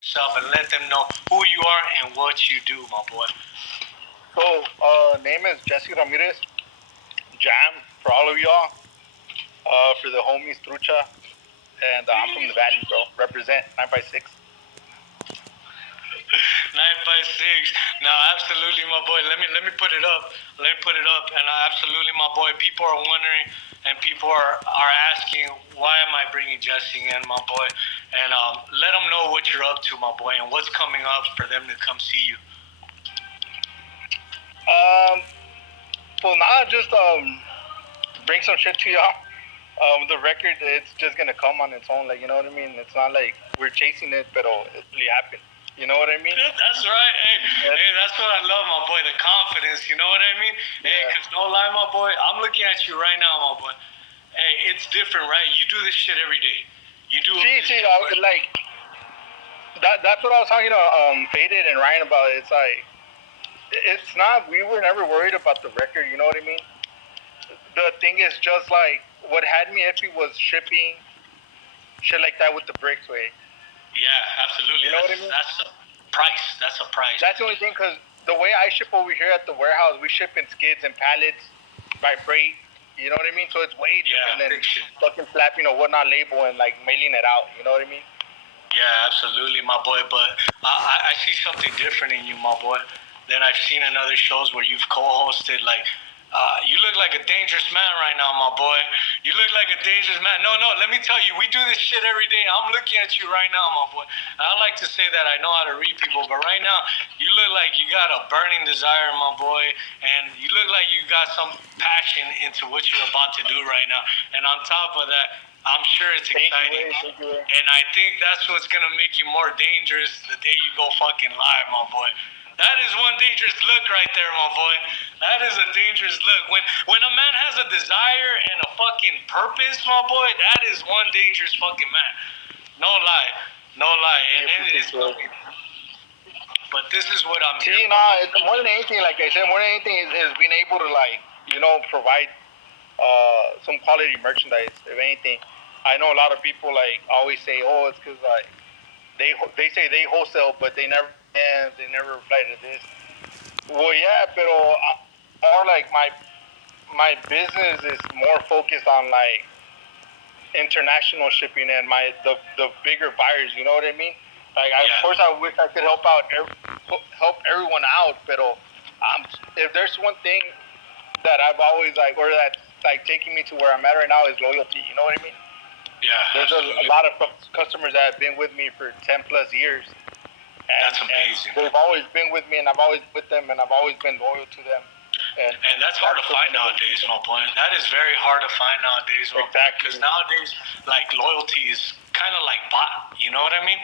yourself and let them know who you are and what you do, my boy. So, name is Jesse Ramirez. Jam for all of y'all. For the homies, Trucha. And I'm from the Valley, bro. Represent 956. 956. No, absolutely, my boy. Let me put it up. And absolutely, my boy. People are wondering, and people are asking, why am I bringing Jesse in, my boy? And let them know what you're up to, my boy, and what's coming up for them to come see you. Well, now just bring some shit to y'all. The record, it's just gonna come on its own. Like, you know what I mean? It's not like we're chasing it, but it really happened. You know what I mean? That's right. Hey, that's what I love, my boy. The confidence. You know what I mean? Yeah. Hey, cause no lie, my boy. I'm looking at you right now, my boy. Hey, it's different, right? You do this shit every day. You do. See, like that's what I was talking to Faded and Ryan about. It's like it's not. We were never worried about the record. You know what I mean? The thing is just like what had me iffy was shipping, shit like that with the bricks way. Yeah, absolutely. You know what I mean? That's a price. That's the only thing, because the way I ship over here at the warehouse, we ship in skids and pallets by freight. You know what I mean? So it's way different than fucking slapping a whatnot label and like mailing it out. You know what I mean? Yeah, absolutely, my boy. But I see something different in you, my boy, than I've seen in other shows where you've co-hosted. Like, you look like a dangerous man right now, my boy. You look like a dangerous man. No, let me tell you, we do this shit every day. I'm looking at you right now, my boy. I like to say that I know how to read people, but right now, you look like you got a burning desire, my boy, and you look like you got some passion into what you're about to do right now. And on top of that, I'm sure it's exciting. Thank you. And I think that's what's going to make you more dangerous the day you go fucking live, my boy. That is one dangerous look right there, my boy. That is a dangerous look. When a man has a desire and a fucking purpose, my boy, that is one dangerous fucking man. No lie. And it's but this is what I'm here. It's more than anything, like I said, more than anything is being able to, like, you know, provide some quality merchandise. If anything, I know a lot of people like always say, "Oh, it's because like they say they wholesale, but they never reply to this." Well, yeah, but more like my business is more focused on like international shipping and the bigger buyers. You know what I mean? Like, of course, I wish I could help everyone out, but if there's one thing that I've always like, or that's like taking me to where I'm at right now, is loyalty. You know what I mean? Yeah. There's a lot of customers that have been with me for 10 plus years. And, that's amazing. And they've always been with me, and I've always with them, and I've always been loyal to them. And that's hard to find nowadays, my boy. That is very hard to find nowadays, my boy. Because nowadays, like, loyalty is kind of like bought. You know what I mean?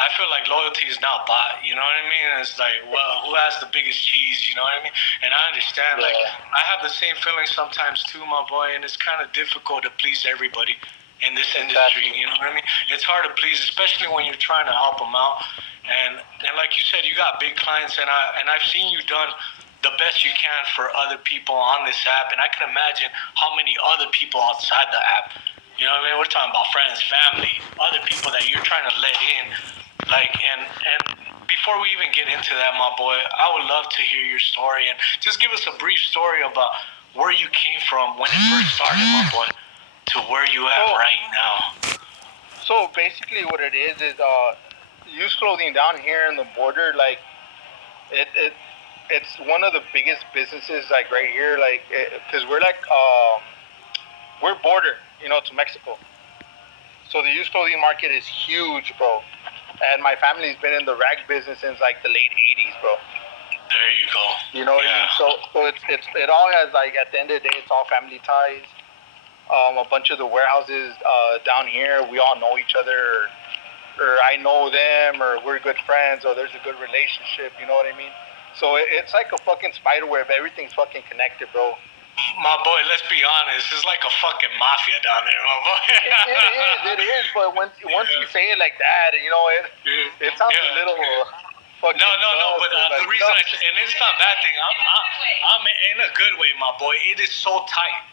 I feel like loyalty is now bought. You know what I mean? It's like, well, who has the biggest cheese? You know what I mean? And I understand. Like, I have the same feeling sometimes too, my boy. And it's kind of difficult to please everybody in this industry. You know what I mean? It's hard to please, especially when you're trying to help them out. And like you said, you got big clients, and I've seen you done the best you can for other people on this app, and I can imagine how many other people outside the app. You know what I mean? We're talking about friends, family, other people that you're trying to let in. Like, and before we even get into that, my boy, I would love to hear your story, and just give us a brief story about where you came from when it first started, my boy, to where you at right now. So basically, what it is used clothing down here in the border. Like, it's one of the biggest businesses, like right here, like, because we're like we're border, you know, to Mexico. So the used clothing market is huge, bro. And my family's been in the rag business since like the late '80s, bro. There you go. You know what I mean? So it all has, like, at the end of the day, it's all family ties. A bunch of the warehouses down here, we all know each other, or I know them, or we're good friends, or there's a good relationship. You know what I mean? So it's like a fucking spider web. Everything's fucking connected, bro. My boy, let's be honest. It's like a fucking mafia down there, my boy. It is. But once you say it like that, you know, it sounds a little fucking. No. But the reason and it's not a bad thing. I'm in a good way, my boy. It is so tight,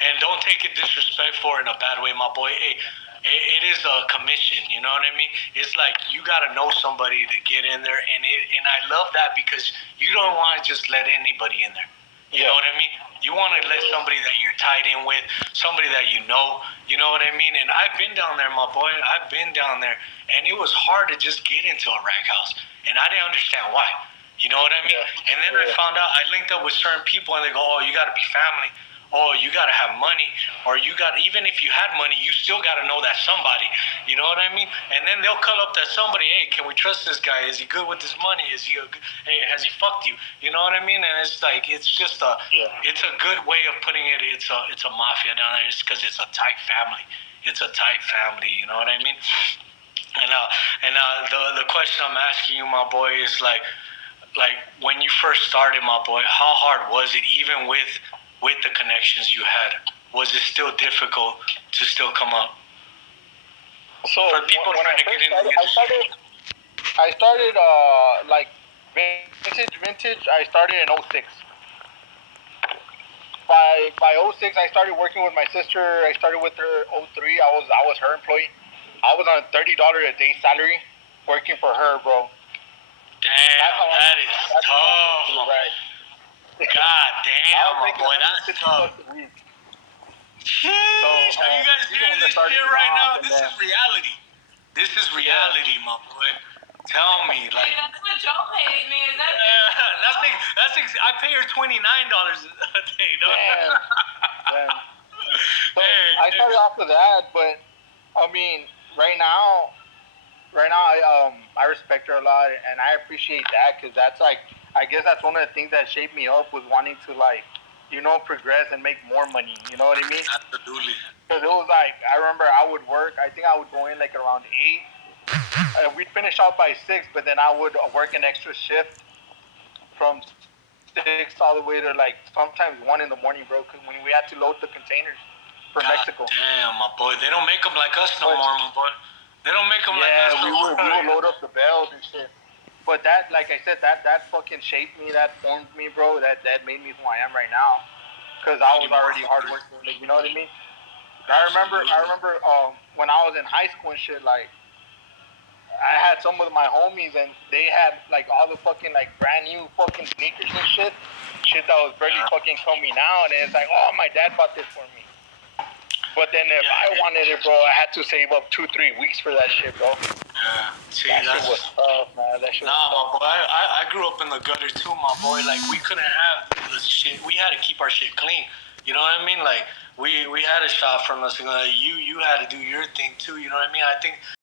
and don't take it disrespectful in a bad way, my boy. Hey, it is a commission. You know what I mean? It's like you gotta know somebody to get in there, and I love that because you don't want to just let anybody in there. You know what I mean? You want to let somebody that you're tied in with, somebody that you know. You know what I mean? And I've been down there, my boy. I've been down there, and it was hard to just get into a rag house, and I didn't understand why. You know what I mean? And then I found out I linked up with certain people, and they go, "Oh, you got to be family. Oh, you got to have money, or you got even if you had money, you still got to know that somebody." You know what I mean? And then they'll call up that somebody. Hey, can we trust this guy? Is he good with his money? Is he? Hey, has he fucked you? You know what I mean? And it's like it's just it's a good way of putting it. It's a mafia down there, just because it's a tight family. It's a tight family. You know what I mean? And the question I'm asking you, my boy, is like when you first started, my boy, how hard was it, even with the connections you had? Was it still difficult to still come up? So for people when trying to get into the industry. I started like vintage. I started in 06. By 06, I started working with my sister. I started with her 03. I was her employee. I was on $30 a day salary working for her, bro. Damn, that is tough. Right. God damn, my boy, that's tough. So you guys hear this shit right now? This is reality. This is reality, my boy. Tell me, like. That's what Joe pays me. Is that? I pay her $29 a day. No? Damn. So I started off with that, but I mean, right now, I respect her a lot, and I appreciate that, because that's like, I guess that's one of the things that shaped me up, was wanting to, like, progress and make more money. You know what I mean? Absolutely. Because it was like, I remember I would work. I think I would go in like around 8. We'd finish out by 6, but then I would work an extra shift from 6 all the way to like sometimes 1 in the morning, bro. Because when we had to load the containers for Mexico. Damn, my boy. They don't make them like us no more, my boy. They don't make them like us no more. We would load up the bales and shit. But that, like I said, that fucking shaped me. That formed me, bro. That made me who I am right now. Because I was already hardworking. Like, you know what I mean? I remember when I was in high school and shit, like, I had some of my homies, and they had like all the fucking like brand new fucking sneakers and shit that was barely fucking coming out, and it's like, oh, my dad bought this for me. But then if I wanted it, bro, I had to save up 2-3 weeks for that shit, bro. Yeah, see, that shit was tough, man. That shit was tough. My boy, I grew up in the gutter too, my boy. Like, we couldn't have this shit. We had to keep our shit clean. You know what I mean? Like, we had a shot from us. Like, you had to do your thing too. You know what I mean? I think